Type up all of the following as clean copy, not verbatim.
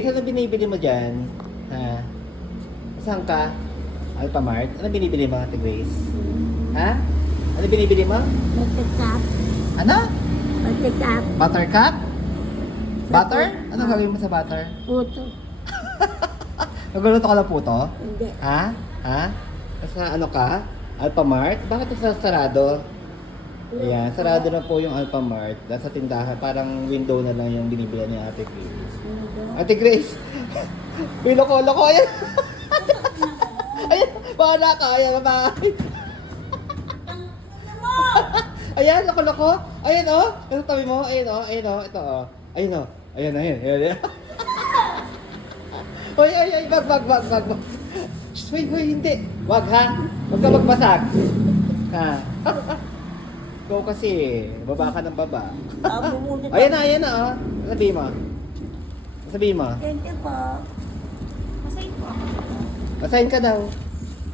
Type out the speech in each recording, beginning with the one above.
Ano binibili mo dyan? Ha? Saan ka? Alphamart? Ano binibili mo, Ate Grace? Ha? Ano binibili mo? Buttercup. Ano? Buttercup. Buttercup? Butter? Ano gagawin mo sa butter? Puto. Nagluluto ka ng puto? Hindi. Ha? Ha? Sa ano ka? Alphamart? Bakit sa sarado? Ayan, sarado na po yung Alphamart. Nasa tindahan, parang window na lang yung binibili ni Ate Grace. Ate Grace! May loko-loko! Ayan! Ayan! Bahala ka! Ayan, bye-bye! Ayan, loko-loko! Ayan o! Oh. Ano tabi mo? Ayan o! Oh. Ayan o! Oh. Ito o! Oh. Ayan o! Oh. Ayan, ayan, ayan, ayan. Hoy, ay, ay! Wag! Hoy, hindi! Wag ha! Wag ka magbasag! Ha? Ikaw kasi, baba ka ng baba. Ayan na, oh. Sabihin mo. Sabihin mo. Thank you po. Masayin po ako. Masayin ka daw.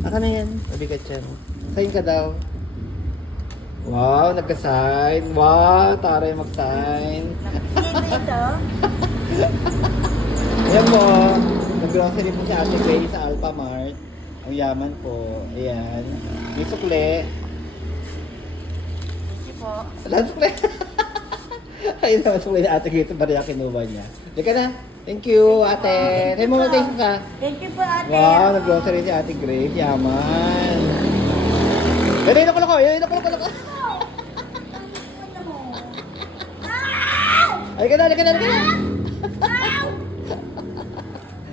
Aka na yan. Sabi ka siya. Masayin ka daw. Wow, nagka-sign. Wow, taray mag-sign. Ito. Ayan mo. Nag-grocery po si Ate Grace sa Alphamart. Ang yaman po. Ayan. May sukle. Po. Wala sukle. Ayun naman sukle ni Ate Grace. Bari ang kinuha niya. Hindi ka na. Thank you, Ate. Thank mo, thank you ka. Thank you po, ate. Wow, nag-grocery si Ate Grace. Yaman. Yan ako. Ay ka na.